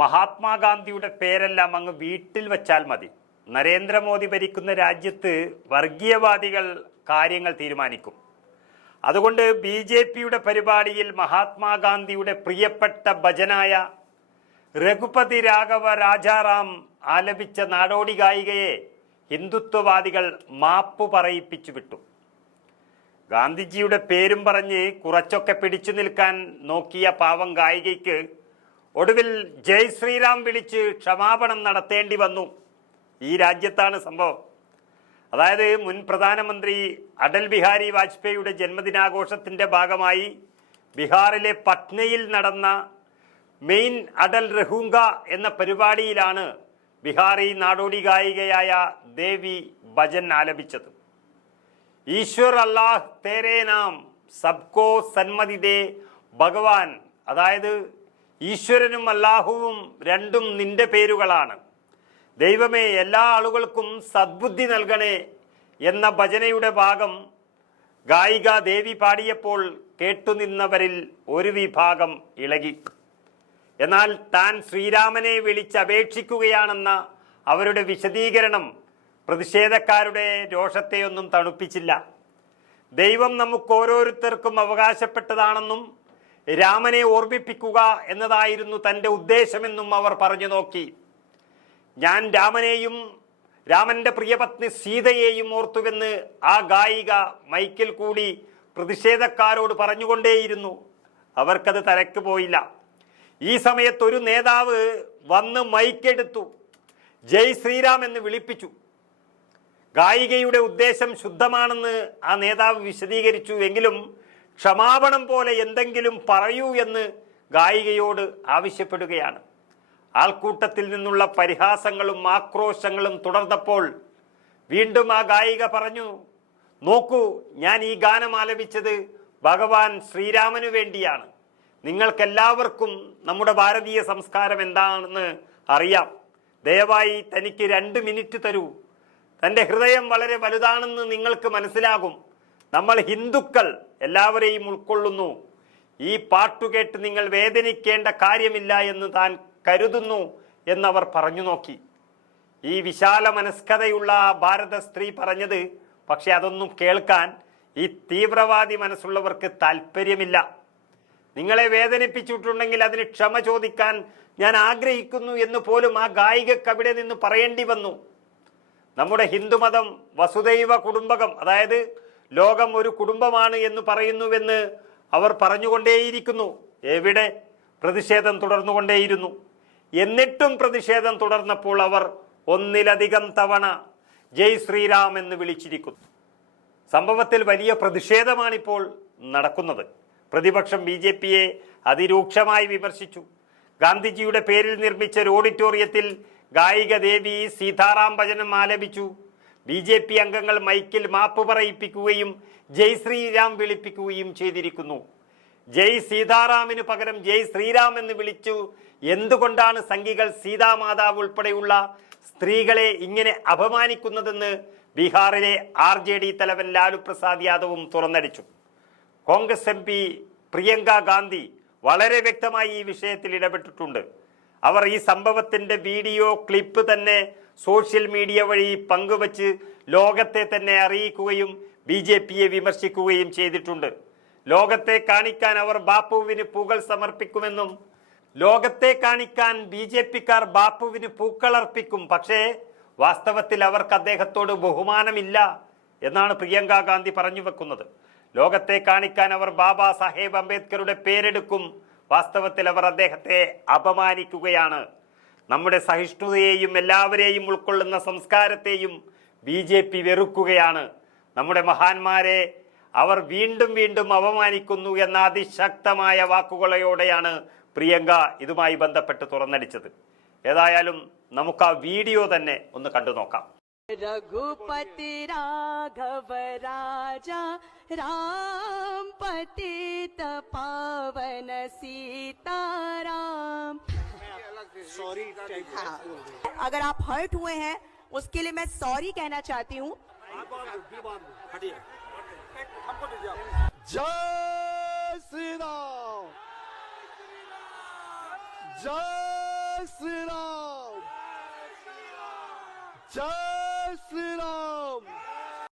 മഹാത്മാഗാന്ധിയുടെ പേരെല്ലാം അങ്ങ് വീട്ടിൽ വച്ചാൽ മതി. നരേന്ദ്രമോദി ഭരിക്കുന്ന രാജ്യത്ത് വർഗീയവാദികൾ കാര്യങ്ങൾ തീരുമാനിക്കും. അതുകൊണ്ട് ബി ജെ പിയുടെ പരിപാടിയിൽ മഹാത്മാഗാന്ധിയുടെ പ്രിയപ്പെട്ട ഭജനായ രഘുപതി രാഘവ രാജാറാം ആലപിച്ച നാടോടി ഗായികയെ ഹിന്ദുത്വവാദികൾ മാപ്പ് പറയിപ്പിച്ചു വിട്ടു. ഗാന്ധിജിയുടെ പേരും പറഞ്ഞ് കുറച്ചൊക്കെ പിടിച്ചു നിൽക്കാൻ നോക്കിയ പാവം ഗായികയ്ക്ക് ഒടുവിൽ ജയ് ശ്രീറാം വിളിച്ച് ക്ഷമാപണം നടത്തേണ്ടി വന്നു. ഈ രാജ്യത്താണ് സംഭവം. അതായത് മുൻ പ്രധാനമന്ത്രി അടൽ ബിഹാരി വാജ്പേയിയുടെ ജന്മദിനാഘോഷത്തിന്റെ ഭാഗമായി ബീഹാറിലെ പട്നയിൽ നടന്ന മെയിൻ അടൽ രഹൂങ്ക എന്ന പരിപാടിയിലാണ് ബിഹാറി നാടോടി ഗായികയായ ദേവി ഭജൻ ആലപിച്ചത്. ഈശ്വർ അള്ളാഹ് തേരേ നാം സബ്കോ സന്മതി ദേ ഭഗവാൻ. അതായത് ഈശ്വരനും അല്ലാഹുവും രണ്ടും നിന്റെ പേരുകളാണ്. ദൈവമേ എല്ലാ ആളുകൾക്കും സദ്ബുദ്ധി നൽകണേ എന്ന ഭജനയുടെ ഭാഗം ഗായിക ദേവി പാടിയപ്പോൾ കേട്ടുനിന്നവരിൽ ഒരു വിഭാഗം ഇളകി. എന്നാൽ താൻ ശ്രീരാമനെ വിളിച്ചപേക്ഷിക്കുകയാണെന്ന അവരുടെ വിശദീകരണം പ്രതിഷേധക്കാരുടെ രോഷത്തെയൊന്നും തണുപ്പിച്ചില്ല. ദൈവം നമുക്ക് ഓരോരുത്തർക്കും അവകാശപ്പെട്ടതാണെന്നും രാമനെ ഓർമ്മിപ്പിക്കുക എന്നതായിരുന്നു തന്റെ ഉദ്ദേശമെന്നും അവർ പറഞ്ഞു നോക്കി. ഞാൻ രാമനെയും രാമന്റെ പ്രിയപത്നി സീതയെയും ഓർത്തുവെന്ന് ആ ഗായിക മൈക്കിൽ കൂടി പ്രതിഷേധക്കാരോട് പറഞ്ഞുകൊണ്ടേയിരുന്നു. അവർക്കത് തലക്ക് പോയില്ല. ഈ സമയത്ത് ഒരു നേതാവ് വന്ന് മൈക്കെടുത്തു. ജയ് ശ്രീരാം എന്ന് വിളിപ്പിച്ചു. ഗായികയുടെ ഉദ്ദേശം ശുദ്ധമാണെന്ന് ആ നേതാവ് വിശദീകരിച്ചു. എങ്കിലും ക്ഷമാപണം പോലെ എന്തെങ്കിലും പറയൂ എന്ന് ഗായികയോട് ആവശ്യപ്പെടുകയാണ്. ആൾക്കൂട്ടത്തിൽ നിന്നുള്ള പരിഹാസങ്ങളും ആക്രോശങ്ങളും തുടർന്നപ്പോൾ വീണ്ടും ആ ഗായിക പറഞ്ഞു നോക്കൂ ഞാൻ ഈ ഗാനം ആലപിച്ചത് ഭഗവാൻ ശ്രീരാമനു വേണ്ടിയാണ്. നിങ്ങൾക്കെല്ലാവർക്കും നമ്മുടെ ഭാരതീയ സംസ്കാരം എന്താണെന്ന് അറിയാം. ദയവായി തനിക്ക് രണ്ട് മിനിറ്റ് തരൂ. തന്റെ ഹൃദയം വളരെ വലുതാണെന്ന് നിങ്ങൾക്ക് മനസ്സിലാകും. നമ്മൾ ഹിന്ദുക്കൾ എല്ലാവരെയും ഉൾക്കൊള്ളുന്നു. ഈ പാട്ടുകേട്ട് നിങ്ങൾ വേദനിക്കേണ്ട കാര്യമില്ല എന്ന് താൻ കരുതുന്നു എന്നവർ പറഞ്ഞു നോക്കി. ഈ വിശാല മനസ്കതയുള്ള ഭാരത സ്ത്രീ പറഞ്ഞത് പക്ഷെ അതൊന്നും കേൾക്കാൻ ഈ തീവ്രവാദി മനസ്സുള്ളവർക്ക് താല്പര്യമില്ല നിങ്ങളെ വേദനിപ്പിച്ചിട്ടുണ്ടെങ്കിൽ അതിന് ക്ഷമ ചോദിക്കാൻ ഞാൻ ആഗ്രഹിക്കുന്നു എന്ന് പോലും ആ ഗായികക്ക് അവിടെ നിന്ന് പറയേണ്ടി വന്നു. നമ്മുടെ ഹിന്ദുമതം വസുദൈവ കുടുംബകം അതായത് ലോകം ഒരു കുടുംബമാണ് എന്ന് പറയുന്നുവെന്ന് അവർ പറഞ്ഞുകൊണ്ടേയിരിക്കുന്നു. എവിടെ? പ്രതിഷേധം തുടർന്നുകൊണ്ടേയിരുന്നു. എന്നിട്ടും പ്രതിഷേധം തുടർന്നപ്പോൾ അവർ ഒന്നിലധികം തവണ ജയ് ശ്രീരാം എന്ന് വിളിച്ചിരിക്കുന്നു. സംഭവത്തിൽ വലിയ പ്രതിഷേധമാണിപ്പോൾ നടക്കുന്നത്. പ്രതിപക്ഷം ബി ജെ പിയെ അതിരൂക്ഷമായി വിമർശിച്ചു. ഗാന്ധിജിയുടെ പേരിൽ നിർമ്മിച്ച ഒരു ഓഡിറ്റോറിയത്തിൽ ഗായിക ദേവി സീതാറാം ഭജനം ആലപിച്ചു. ബി ജെ പി അംഗങ്ങൾ മൈക്കിൽ മാപ്പ് പറയിപ്പിക്കുകയും ജയ് ശ്രീരാം വിളിപ്പിക്കുകയും ചെയ്തിരിക്കുന്നു. ജയ് സീതാറാമിന് പകരം ജയ് ശ്രീരാം എന്ന് വിളിച്ചു. എന്തുകൊണ്ടാണ് സംഘികൾ സീതാമാതാവ് ഉൾപ്പെടെയുള്ള സ്ത്രീകളെ ഇങ്ങനെ അപമാനിക്കുന്നതെന്ന് ബീഹാറിലെ ആർ ജെ ഡി തലവൻ ലാലു പ്രസാദ് യാദവും തുറന്നടിച്ചു. കോൺഗ്രസ് എം പി പ്രിയങ്ക ഗാന്ധി വളരെ വ്യക്തമായി ഈ വിഷയത്തിൽ ഇടപെട്ടിട്ടുണ്ട്. അവർ ഈ സംഭവത്തിന്റെ വീഡിയോ ക്ലിപ്പ് തന്നെ സോഷ്യൽ മീഡിയ വഴി പങ്കുവച്ച് ലോകത്തെ തന്നെ അറിയിക്കുകയും ബി ജെ പിയെ വിമർശിക്കുകയും ചെയ്തിട്ടുണ്ട്. ലോകത്തെ കാണിക്കാൻ അവർ ബാപ്പുവിന് പൂകൾ സമർപ്പിക്കുമെന്നും ലോകത്തെ കാണിക്കാൻ ബി ജെ പിക്കാർ ബാപ്പുവിന് പൂക്കളർപ്പിക്കും പക്ഷേ വാസ്തവത്തിൽ അവർക്ക് അദ്ദേഹത്തോട് ബഹുമാനമില്ല എന്നാണ് പ്രിയങ്ക ഗാന്ധി പറഞ്ഞു വെക്കുന്നത്. ലോകത്തെ കാണിക്കാൻ അവർ ബാബാ സാഹേബ് അംബേദ്കറുടെ പേരെടുക്കും വാസ്തവത്തിൽ അവർ അദ്ദേഹത്തെ അപമാനിക്കുകയാണ്. നമ്മുടെ സഹിഷ്ണുതയെയും എല്ലാവരെയും ഉൾക്കൊള്ളുന്ന സംസ്കാരത്തെയും ബി ജെ പി വെറുക്കുകയാണ്. നമ്മുടെ മഹാന്മാരെ അവർ വീണ്ടും വീണ്ടും അപമാനിക്കുന്നു എന്ന അതിശക്തമായ വാക്കുകളോടെയാണ് പ്രിയങ്ക ഇതുമായി ബന്ധപ്പെട്ട് തുറന്നടിച്ചത്. ഏതായാലും നമുക്ക് ആ വീഡിയോ തന്നെ ഒന്ന് കണ്ടു നോക്കാം. രഘുപതി രാഘവ രാജ രാം पतित पावन सीताराम। सॉरी हाँ, अगर आप हर्ट हुए हैं उसके लिए मैं सॉरी कहना चाहती हूँ। जय श्री राम जय श्री राम जय श्री राम